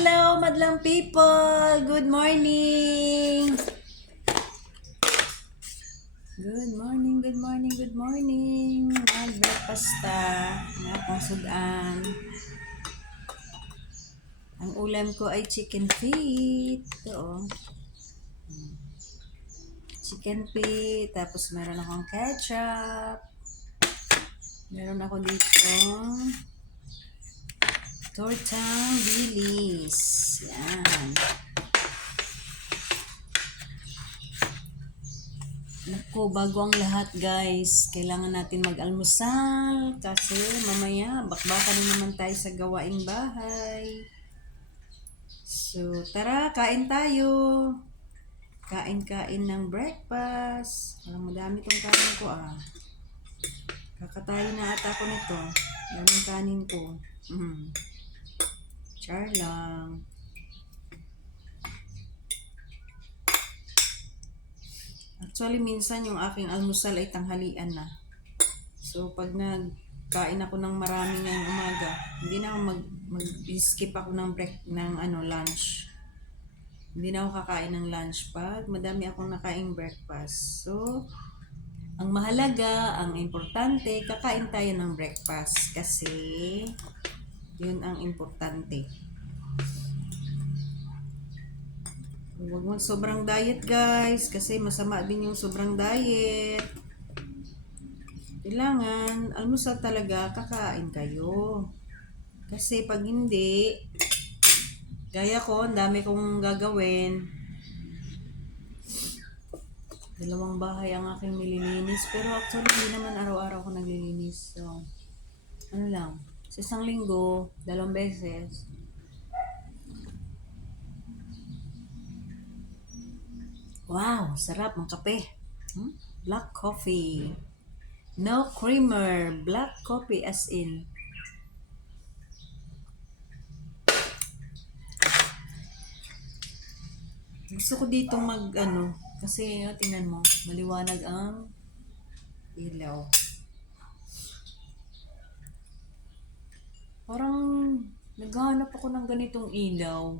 Hello, madlang people! Good morning! Good morning, good morning, good morning! Mag-breakfast ta. Nga akong sudan. Ang ulam ko ay chicken feet. Ito oh. Chicken feet. Tapos meron akong ketchup. Meron ako dito tortang bilis. Yan. Naku, bago ang lahat guys, kailangan natin mag-almusal kasi mamaya bakbakan na naman tayo sa gawaing bahay. So, tara, kain tayo. Kain-kain ng breakfast. Parang madami tong kanin ko ah. Kakatayin na ata ko nito. Daming kanin ko. Char lang. Actually, minsan yung aking almusal ay tanghalian na. So, pag nagkain ako ng marami ngayong umaga, hindi na ako mag-skip ako ng lunch. Hindi na ako kakain ng lunch pag madami akong nakaing breakfast. So, ang mahalaga, ang importante, kakain tayo ng breakfast kasi yun ang importante. Huwag mo sobrang diet guys kasi masama din yung sobrang diet. Kailangan, almusal talaga, kakain kayo. Kasi pag hindi, gaya ko, ang dami kong gagawin. Dalawang bahay ang aking nililinis. Pero actually, hindi naman araw-araw ko naglilinis. So, ano lang, sa isang linggo, 2 beses. Wow, sarap ng kape. Black coffee. No creamer. Black coffee as in. Gusto ko dito kasi tingnan mo, maliwanag ang ilaw. Parang naghahanap ako ng ganitong ilaw.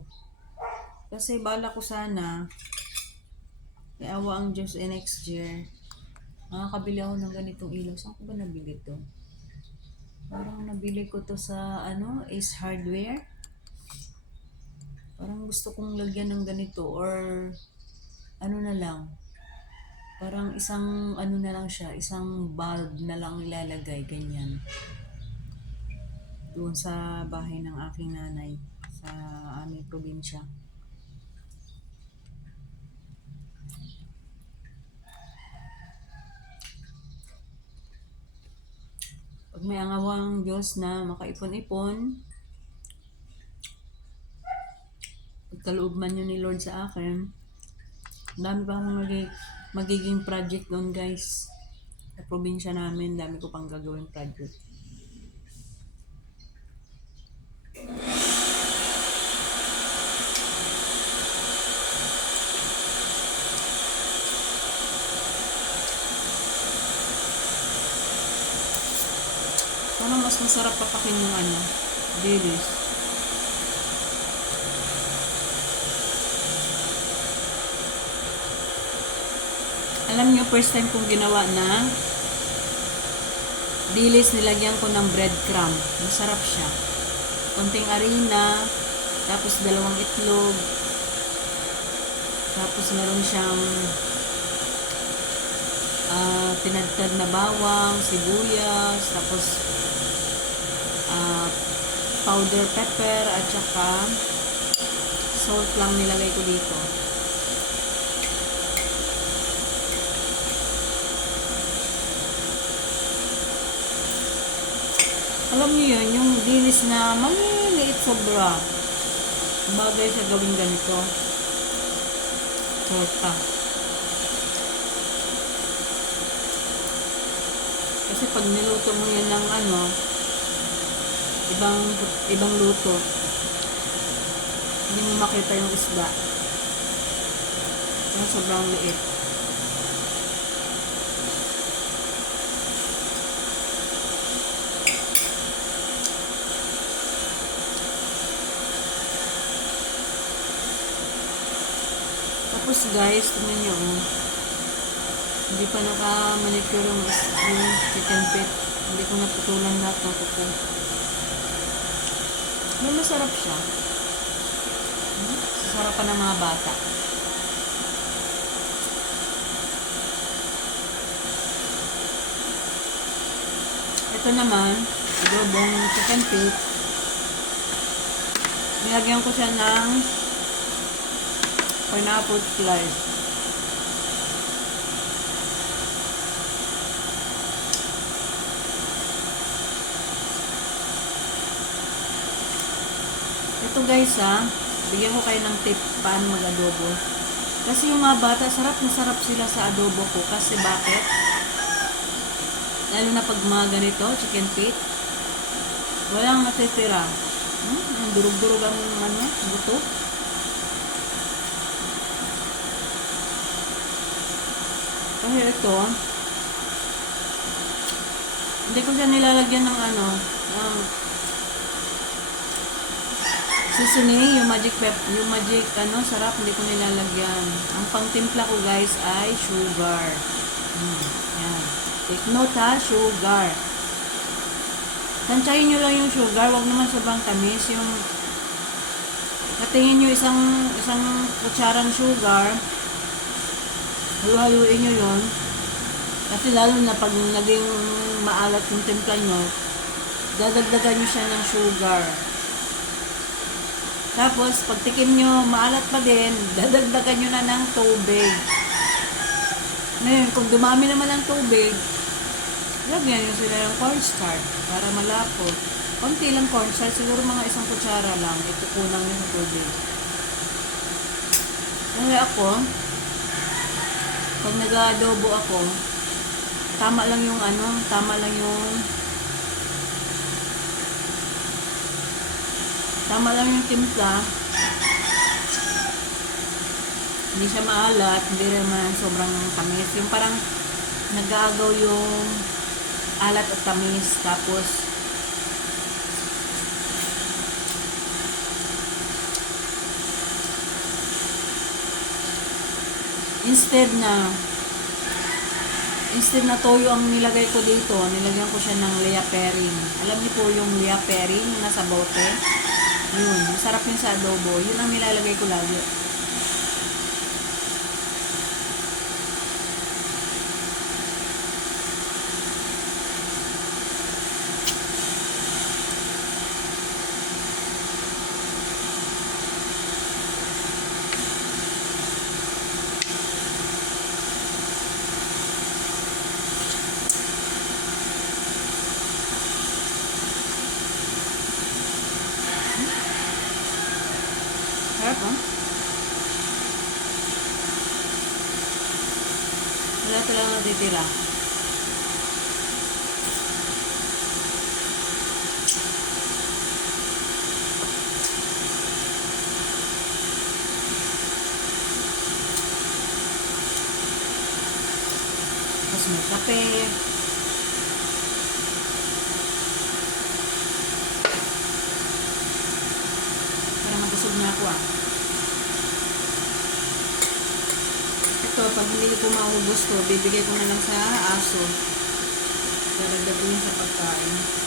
Kasi bala ko sana, iawa ang Diyos next year, makakabili ako ng ganitong ilaw. Saan ko ba nabili to? Parang nabili ko to sa Ace Hardware. Parang gusto kong lagyan ng ganito or na lang. Parang isang na lang siya, isang bulb na lang ilalagay, ganyan. Doon sa bahay ng aking nanay sa aming probinsya. Pag may angawang Diyos na makaipon-ipon, pagkaloob man yun ni Lord sa akin, dami pa akong magiging project doon guys. Sa probinsya namin, dami ko pang gagawin project. Parang mas masarap papakin yung dilis. Alam niyo, first time kong ginawa na dilis, nilagyan ko ng breadcrumb. Masarap siya. Konting harina, tapos 2 itlog, tapos meron siyang tinadtad na bawang, sibuyas, tapos powder pepper, at saka salt lang nilagay ko dito. Alam niyo yun, yung dilis na maliliit sobra. Bagay sa gawing ganito. Torta. Kasi pag niluto mo yan ng ibang luto, hindi mo makita yung isda. Yung sobrang liit. Tapos guys, tingnan nyo, oh. Hindi pa naka-manicure yung chicken feet. Hindi ko naputulan lahat ng kuko. May masarap siya. Sasarapan ng mga bata. Ito naman, adobong chicken feet. Nilagyan ko siya ng pineapple slice. Ito guys bigyan ko kayo ng tip paano mag-adobo. Kasi yung mga bata, sarap na sarap sila sa adobo ko. Kasi bakit? Lalo na pag mga ganito, chicken feet, walang natitira. Ang durug-durug ang buto. Kasi ito, hindi ko siya nilalagyan ng ng seasoning, yung magic sarap, hindi ko nilalagyan. Ang pangtimpla ko guys ay sugar. Yan. Take note sugar. Tansyahin nyo lang yung sugar, wag naman sobrang tamis. Yung natingin nyo isang kutsarang sugar, halu-haluin nyo yun. Kasi lalo na pag naging maalat yung timpla nyo, dadagdagan nyo siya ng sugar. Tapos, pag tikim nyo, maalat pa din, dadagdagan nyo na ng tubig. Ngayon, kung dumami naman ng tubig, lagyan nyo sila ng cornstarch para malapot. Konti lang cornstarch, siguro mga 1 kutsara lang, itukunan nyo sa tubig. Kasi ako, pag nag-adobo ako, tama lang yung timpla. Hindi siya maalat, hindi rin man sobrang tamis. Yung parang nag-aagaw yung alat at tamis. Tapos instead na toyo ang nilagay ko dito, nilagyan ko siya ng Lea Perrin. Alam niyo po yung Lea Perrin, yung nasa bote? Yun, masarap yun sa adobo. Yun ang nilalagay ko lagi. Sarap, wala talagang natitira. Tapos may kape. Parang mabusog na ako Ito, pag hindi ko maubos to, bibigay ko na lang sa aso. Daragdag ko yun sa pagkain.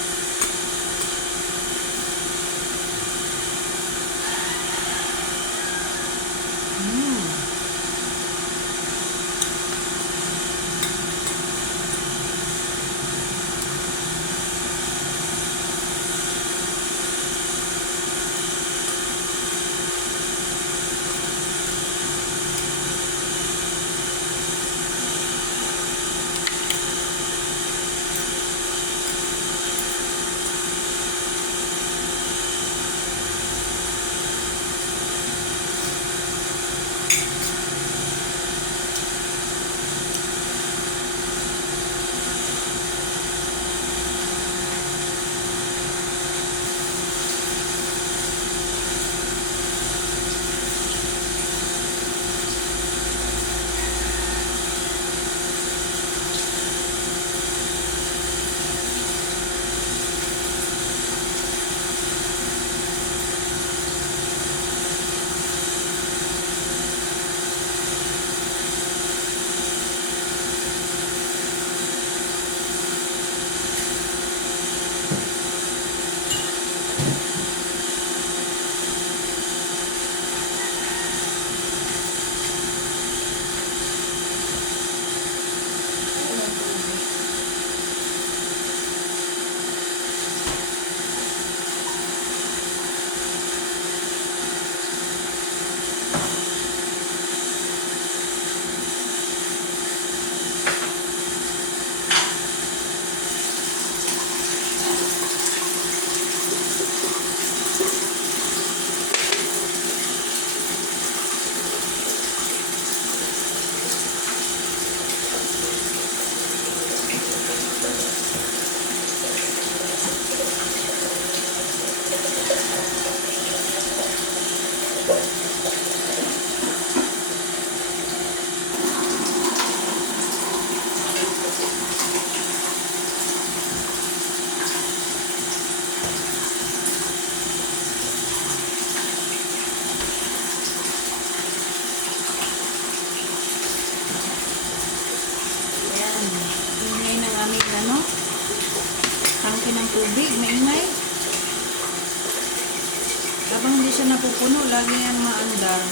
siya napupuno. Lagi yan maandar.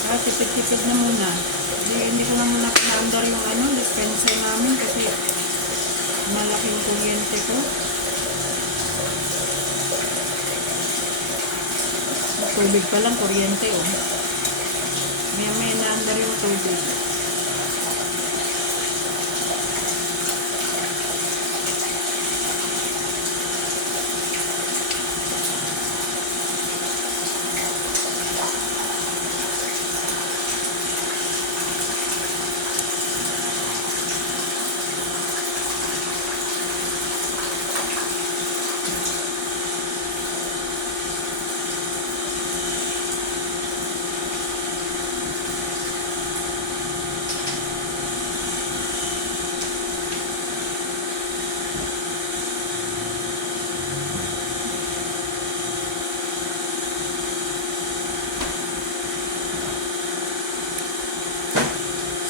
Kaya tipid-tipid na muna. Hindi ko na muna pinaandar yung dispenser namin kasi malaking kuryente ko. Tubig pa lang, kuryente oh. May naandar yung tubig.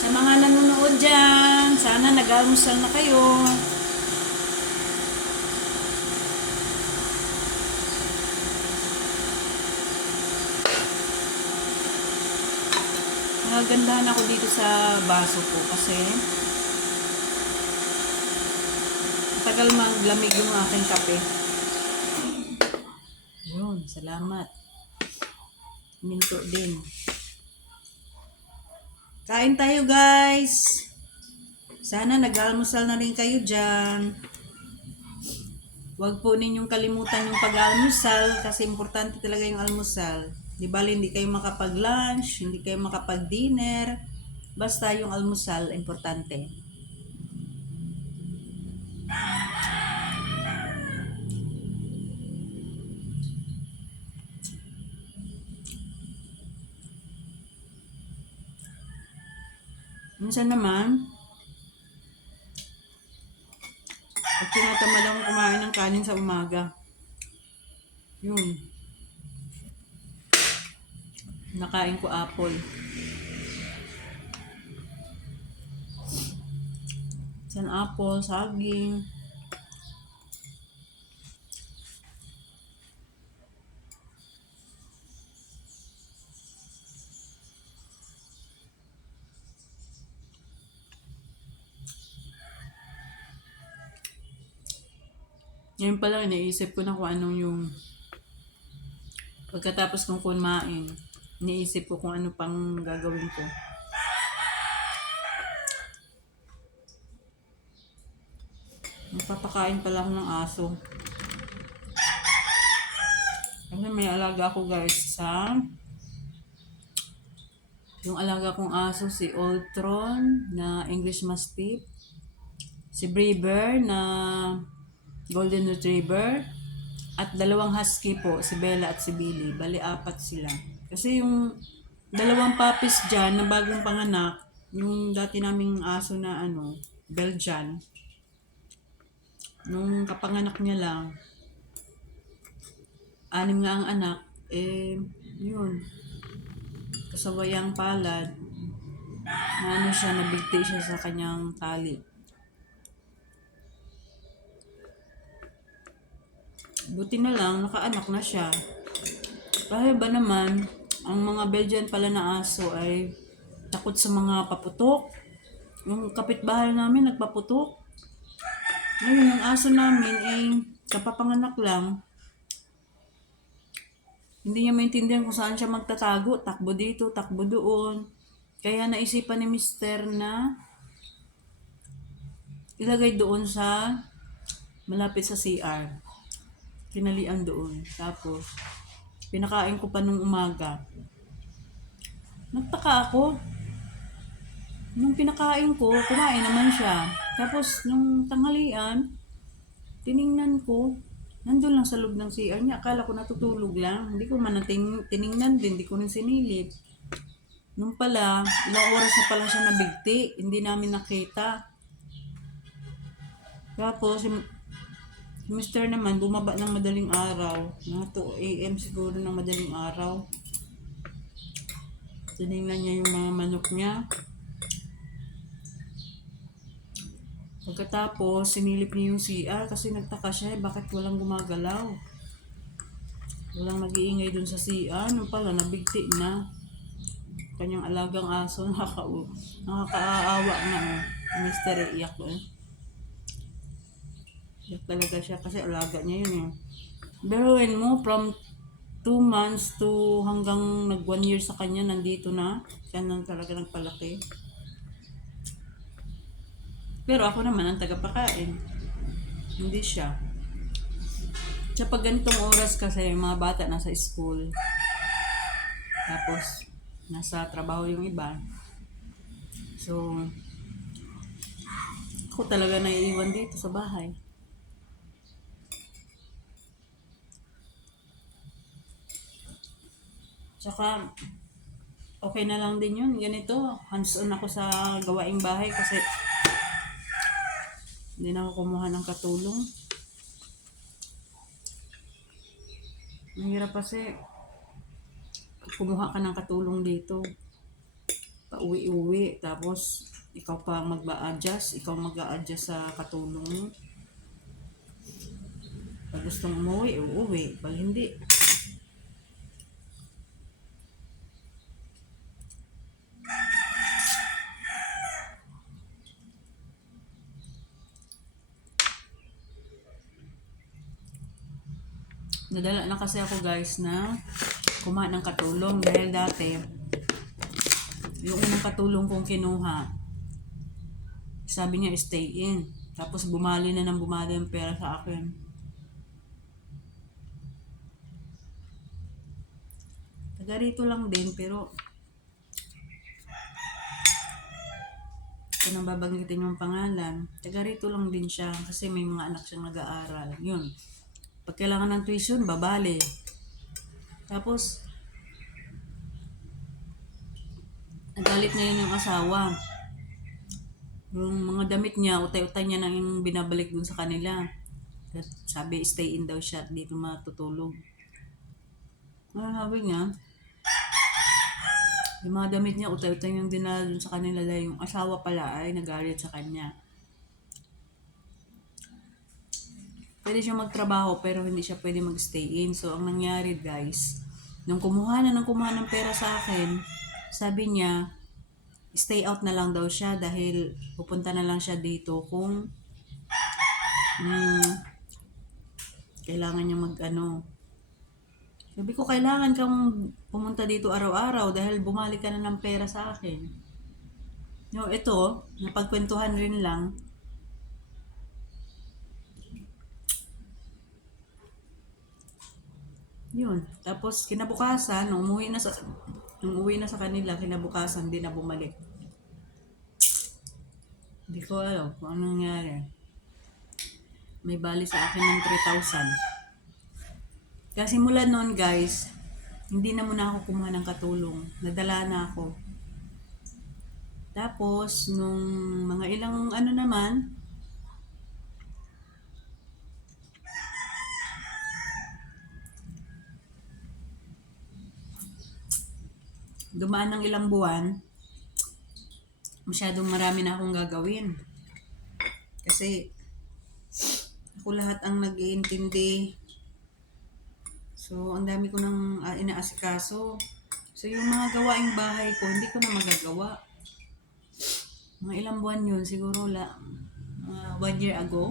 Sa mga nanonood dyan, sana nag-almusal na kayo. Nagagandahan ako dito sa baso ko kasi matagal maglamig yung aking kape. Yun, salamat. Minto din. Kain tayo guys. Sana nag-almusal na rin kayo dyan. Huwag po ninyong kalimutan yung pag-almusal kasi importante talaga yung almusal. Di bali hindi kayo makapag-lunch, hindi kayo makapag-dinner. Basta yung almusal, importante. Minsan naman, pag tinatamad akong kumain ng kanin sa umaga, yun, nakain ko apple. San apple, saging. Ngayon pala, iniisip ko na kung anong yung pagkatapos kong kumain, iniisip ko kung ano pang gagawin ko. Magpapakain pala ako ng aso. Kasi may alaga ako guys yung alaga kong aso si Ultron na English Mastiff, si Braver na Golden Retriever, at 2 husky po, si Bella at si Billy. Bali 4 sila. Kasi yung 2 puppies dyan na bagong panganak, yung dati naming aso na Belgian, nung kapanganak niya lang, 6 nga ang anak, yun, kasawayang palad, na siya, nabigti siya sa kanyang tali. Buti na lang, nakaanak na siya. Kasi ba naman, ang mga Belgian pala na aso ay takot sa mga paputok. Yung kapitbahay namin nagpaputok. Ngayon, yung aso namin kapapanganak lang. Hindi niya maintindihan kung saan siya magtatago. Takbo dito, takbo doon. Kaya naisipan ni Mister na ilagay doon sa malapit sa CR. Kinalian doon. Tapos, pinakain ko pa nung umaga. Nagtaka ako. Nung pinakain ko, kumain naman siya. Tapos, nung tanghalian, tiningnan ko, nandun lang sa loob ng CR niya. Akala ko natutulog lang. Hindi ko man tiningnan din. Hindi ko rin sinilip. Nung pala, ilang oras na pala siya nabigti. Hindi namin nakita. Tapos, si Mr. naman, bumaba ng madaling araw. Mga 2 AM siguro ng madaling araw. Tinignan niya yung mga manok niya. Pagkatapos, sinilip niya yung CR kasi nagtaka siya, bakit walang gumagalaw? Walang nag-iingay dun sa CR. Nung pala, nabigti na. Kanyang alagang aso, nakakaawa na. Mystery, iyak ko eh. Iyak talaga siya kasi alaga niya yun eh. Biruin mo, from 2 months to hanggang nag 1 year sa kanya, nandito na. Siya nang talaga nagpalaki. Pero ako naman ang tagapakain. Hindi siya. Sa pag ganitong oras kasi, yung mga bata nasa school. Tapos, nasa trabaho yung iba. So, ako talaga naiiwan dito sa bahay. Tsaka, okay na lang din yun. Ganito, hands-on ako sa gawaing bahay kasi hindi na ako kumuha ng katulong. Mahirap kasi kumuha ka ng katulong dito. Pauwi-uwi. Tapos, ikaw pa mag-a-adjust. Ikaw mag-a-adjust sa katulong mo. Pag gustong umuwi, uuwi. Pag hindi, nadala na kasi ako guys na kumain ng katulong dahil dati yung unang katulong kong kinuha sabi niya stay in tapos bumali ang pera sa akin. Taga rito lang din pero kung nang babanggitin yung pangalan, taga rito lang din siya kasi may mga anak siyang nag-aaral. Yun. Pag kailangan ng tuition, babali. Tapos, nagalit na yun yung asawa. Yung mga damit niya, utay-utay niya nang yung binabalik dun sa kanila. Sabi, stay in daw siya at dito matutulog. Sabi niya, yung mga damit niya, utay-utay niyang dinala dun sa kanila dahil yung asawa pala ay nagalit sa kanya. Pwede siya magtrabaho pero hindi siya pwede mag-stay in. So, ang nangyari guys, nung kumuha ng pera sa akin, sabi niya, stay out na lang daw siya dahil pupunta na lang siya dito kung kailangan niya mag-ano. Sabi ko, kailangan kang pumunta dito araw-araw dahil bumalik ka na ng pera sa akin. No, ito, napagkwentuhan rin lang. Yun. Tapos, kinabukasan, nung umuwi na sa kanila, kinabukasan, di na bumalik. Hindi ko alam kung anong nangyari. May bali sa akin ng 3,000. Kasi mula noon guys, hindi na muna ako kumuha ng katulong. Nadala na ako. Tapos, nung mga ilang ano naman, dumaan ng ilang buwan, masyadong marami na akong gagawin. Kasi, ako lahat ang nag-iintindi. So, ang dami ko nang inaasikaso. So, yung mga gawaing bahay ko, hindi ko na magagawa. Mga ilang buwan yun, siguro 1 year ago.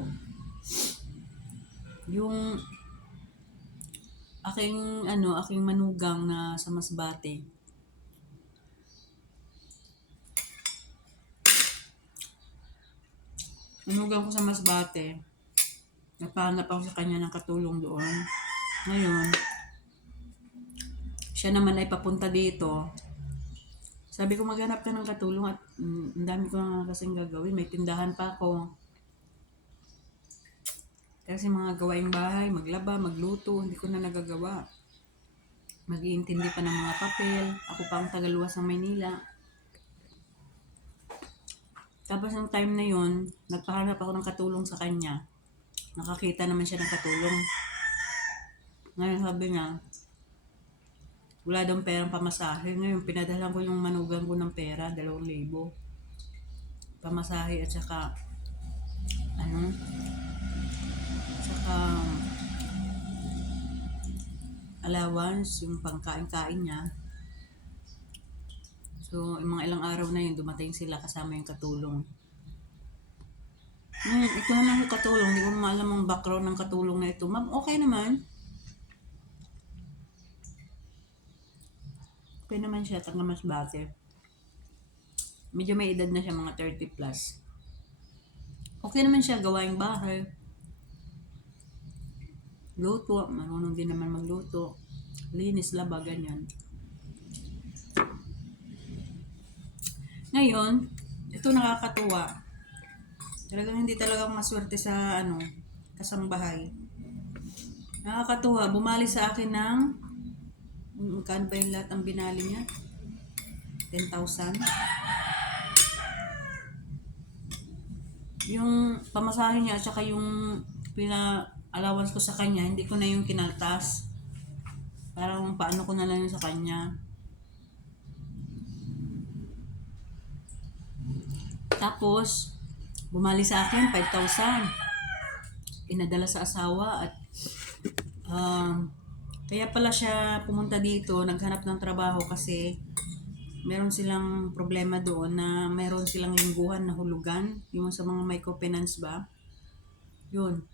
Yung aking manugang na sa Masbate. Manugang ko sa Masbate. Napahanap ako sa kanya ng katulong doon. Ngayon, siya naman ay papunta dito. Sabi ko maghanap ka ng katulong at ang dami ko na kasing gagawin. May tindahan pa ako. Kasi mga gawaing bahay, maglaba, magluto, hindi ko na nagagawa. Mag-iintindi pa ng mga papel. Ako pa ang tagaluwas ng Maynila. Tapos ng time na yun, nagpahanap ako ng katulong sa kanya. Nakakita naman siya ng katulong. Ngayon sabi niya, Wala daw perang pamasahe. Ngayon, pinadala ko yung manugang ko ng pera, 2,000. Pamasahe at saka, ano, saka allowance, yung pangkain-kain niya. So, yung mga ilang araw na yun, dumating sila kasama yung katulong. Ito naman yung katulong. Hindi ko maalam ang background ng katulong na ito. Ma'am, okay naman. Okay naman siya, taga Masbate. Medyo may edad na siya, mga 30 plus. Okay naman siya, gawaing bahay. Luto, marunong din naman magluto. Linis, laba, ganyan. Ngayon, ito nakakatuwa. Talagang hindi talaga maswerte sa kasambahay. Nakakatuwa, bumali sa akin ng magkano ba yung lahat ang binali niya? 10,000. Yung pamasahe niya at saka yung allowance ko sa kanya, hindi ko na yung kinaltas. Parang paano ko na lang yun sa kanya. Tapos, bumali sa akin 5,000. Inadala sa asawa at kaya pala siya pumunta dito, naghanap ng trabaho kasi meron silang problema doon na meron silang lingguhan na hulugan, yung sa mga microfinance ba. Yun.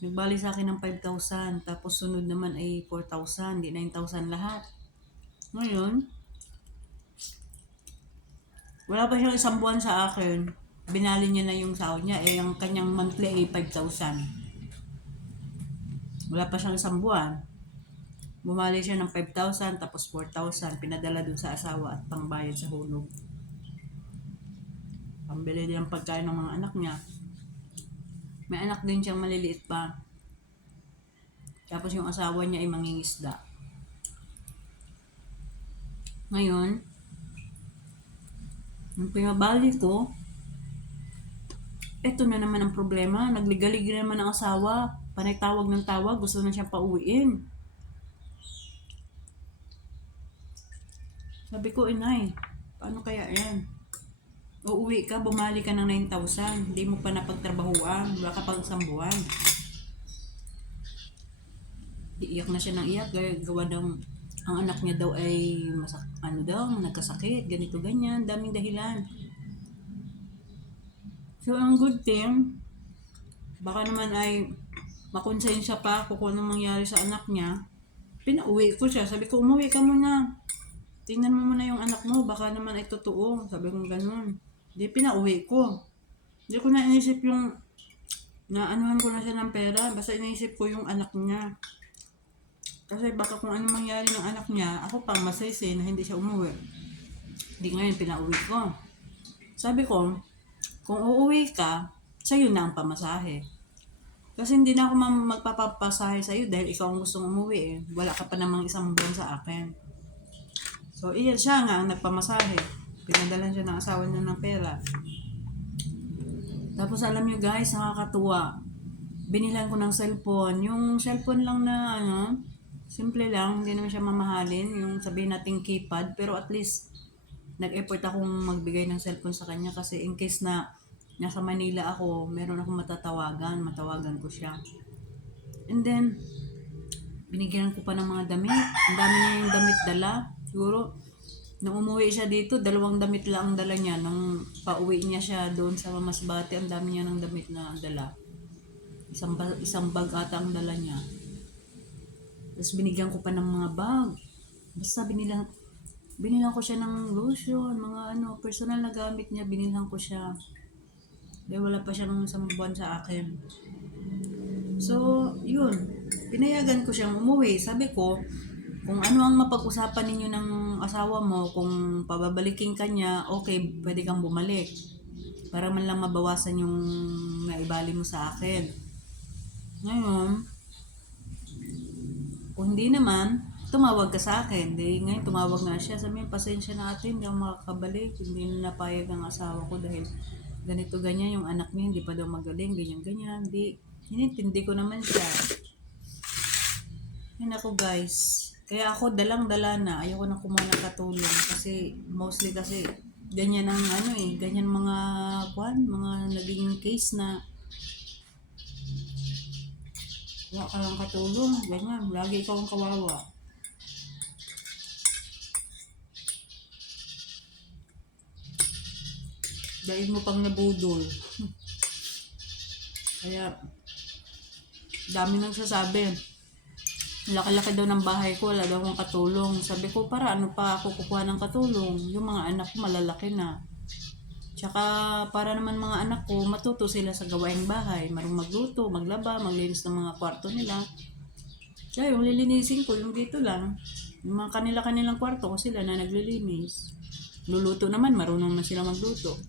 Nagbali sa akin ng 5,000, tapos sunod naman ay 4,000, di 9,000 lahat. Ngayon, wala pa siyang isang buwan sa akin. Binali niya na yung sahod niya, ang kanyang monthly ay 5,000. Wala pa siyang isang buwan. Bumali siya ng 5,000, tapos 4,000, pinadala dun sa asawa at pangbayad sa hulog. Pambili din ang pagkain ng mga anak niya. May anak din siyang maliliit pa. Tapos yung asawa niya ay mangingisda. Ngayon, yung pinabali ko, eto na naman ang problema. Nagligalig naman ang asawa. Panay tawag ng tawag, gusto na siyang pauwiin. Sabi ko, inay, paano kaya yan? Uuwi ka, bumali ka ng 9,000. Hindi mo pa napagtrabahuan. Wala ka pang isang buwan. Iiyak na siya ng iyak. Gawa ng ang anak niya daw ay nagkasakit, ganito, ganyan. Daming dahilan. So, ang good thing, baka naman ay makonsensya pa kung anong mangyari sa anak niya. Pinauwi ko siya. Sabi ko, umuwi ka muna. Tingnan mo muna yung anak mo. Baka naman ay totoo. Sabi ko ganun. Hindi, pinauwi ko. Hindi ko na inisip yung naanuhan ko na siya ng pera. Basta inisip ko yung anak niya. Kasi baka kung anong mangyari ng anak niya, ako pa masaysi na hindi siya umuwi. Hindi ngayon, pinauwi ko. Sabi ko, kung uuwi ka, sa'yo na ang pamasahe. Kasi hindi na ako magpapapasahe sa'yo dahil ikaw ang gustong umuwi eh. Wala ka pa namang isang buwan sa akin. So, iyan siya nga ang nagpamasahe. Pinadala siya ng asawa niya ng pera. Tapos alam niyo guys, nakakatuwa. Binilan ko ng cellphone. Yung cellphone lang na simple lang, hindi naman siya mamahalin. Yung sabihin natin keypad, pero at least nag-effort akong magbigay ng cellphone sa kanya kasi in case na nasa Manila ako, meron akong matawagan ko siya. And then, binigyan ko pa ng mga damit. Ang dami niya yung damit dala. Siguro, nung umuwi siya dito, 2 damit lang ang dala niya. Nung pauwi niya siya doon sa Masbate, ang dami niya ng damit na dala. Isang bag ata ang dala niya. Tapos binigyan ko pa ng mga bag. Basta binilang ko siya ng lotion, mga personal na gamit niya, binilhan ko siya. Dahil wala pa siya ng isang buwan sa akin. So, yun. Pinayagan ko siyang umuwi. Sabi ko, kung ano ang mapag-usapan ninyo ng asawa mo, kung pababalikin ka niya, okay, pwede kang bumalik. Para man lang mabawasan yung naibali mo sa akin. Ngayon, kung hindi naman, tumawag ka sa akin. Ngayon, tumawag nga siya. Sabi niya, pasensya na atin, hindi ako makakabalik. Hindi na napayag ang asawa ko dahil ganito, ganyan. Yung anak niya, hindi pa daw magaling, ganyan, ganyan. Hinintindi ko naman siya. Yun ako guys. Kaya ako dalang-dala na, ayoko na kumuha ng katulong kasi mostly kasi ganyan ang ano eh, ganyan mga naging case na wala ka lang katulong, ganyan, lagi ikaw ang kawawa. Dahil mo pang nabudol. Kaya, dami nang sasabi. Laki-laki daw ng bahay ko, wala daw akong katulong. Sabi ko, para ano pa ako kukuha ng katulong? Yung mga anak ko malalaki na. Tsaka, para naman mga anak ko, matuto sila sa gawaing bahay. Marunong magluto, maglaba, maglinis ng mga kwarto nila. Kaya yung lilinisin ko, yung dito lang. Yung mga kanila-kanilang kwarto ko sila na naglilinis. Luluto naman, marunong na sila magluto.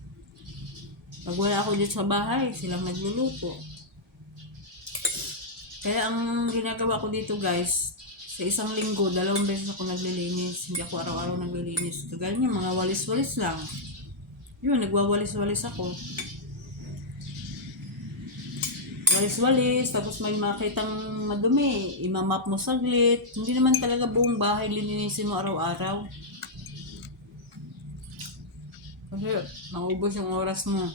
Pag wala ako dito sa bahay, silang nagluluto. Kaya ang ginagawa ko dito guys, sa isang linggo, 2 beses ako naglilinis. Hindi ako araw-araw naglilinis. Kagaya niya, mga walis-walis lang. Yun, nagwawalis-walis ako. Walis-walis, tapos may makitang madumi, imamap mo saglit. Hindi naman talaga buong bahay lilinisin mo araw-araw. Kasi maubos yung oras mo.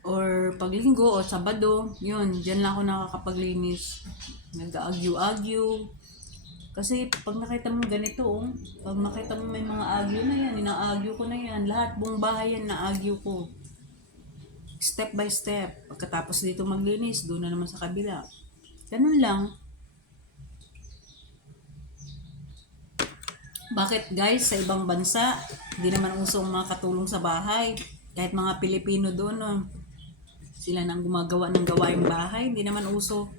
Or paglinggo o Sabado, yun, dyan lang ako nakakapaglinis. Nag-agyo-agyo. Kasi pag nakita mo ganito, pag makita mo may mga agyo na yan, ina-agyo ko na yan. Lahat, buong bahay yan na-agyo ko. Step by step. Pagkatapos dito maglinis, doon na naman sa kabila. Ganun lang. Bakit guys, sa ibang bansa, hindi naman usong mga katulong sa bahay. Kahit mga Pilipino doon, sila nang gumagawa ng gawaing bahay, hindi naman uso.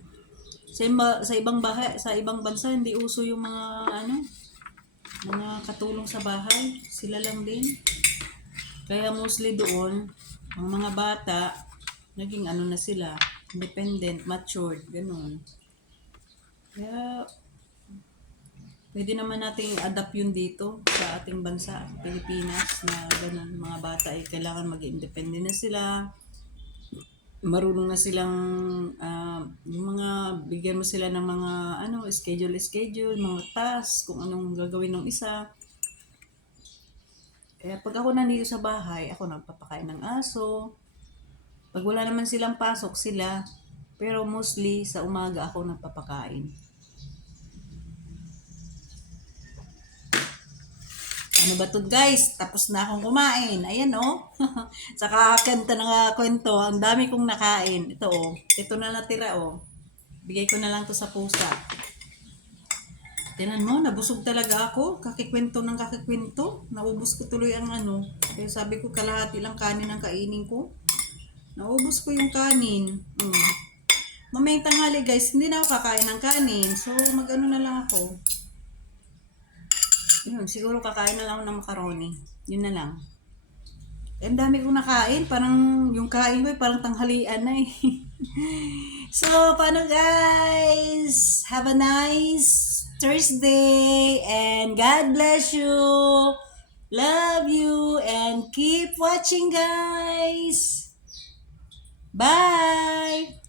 Sa ibang bahay, sa ibang bansa hindi uso yung mga katulong sa bahay. Sila lang din. Kaya mostly doon, ang mga bata naging na sila, independent, matured, ganun. Kaya pwede naman nating adapt yun dito sa ating bansa, Pilipinas, na ganun, mga bata ay kailangan maging independent na sila. Marunong na silang yung mga bigyan mo sila ng mga schedule, mga task, kung anong gagawin ng isa. Kaya pag ako nandito sa bahay, ako nagpapakain ng aso. Pag wala naman silang pasok, sila. Pero mostly sa umaga ako nagpapakain. Ano ba to guys? Tapos na akong kumain. Ayan Saka kanta na kwento. Ang dami kong nakain. Ito Ito na natira Bigay ko na lang to sa pusa. Tinan mo, nabusog talaga ako. Kakikwento ng kakikwento. Naubos ko tuloy ang Kaya sabi ko kalahati lang kanin ang kainin ko. Naubos ko yung kanin. Mamayang tanghali guys, hindi na ako kakain ng kanin. So na lang ako. Yun, siguro kakain na lang ako ng macaroni. Yun na lang. Ang dami kong nakain. Parang yung kain ko parang tanghalian na So, paano guys? Have a nice Thursday and God bless you. Love you and keep watching guys. Bye!